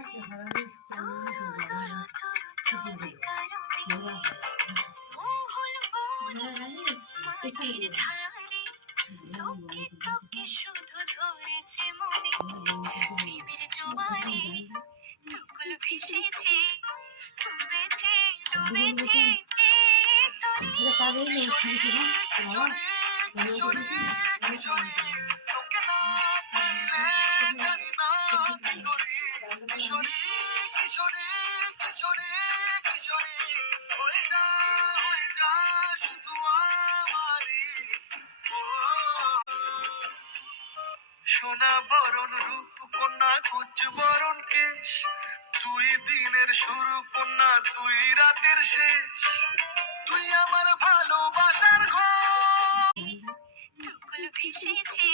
তোর কারণে মহল মাটির ধারে তোকে তোকে শুধু ধরেছে মনে প্রেমের জোয়ারে টুকুল ভেসেছে ডুবেছে ডুবেছে তোরে কিশোরী কিশোরী কিশোরী তোকে না পাইলে জানি না কি করি কিশোরী কিশোরী কিশোরী কিশোরী হয়ে যা শুধু আমারই সোনা বরণ রূপ কন্যা কুচ বরণ কেশ তুই দিনের শুরু কন্যা তুই রাতের শেষ তুই আমার ভালোবাসার ঘর টুকুল ভেসেছে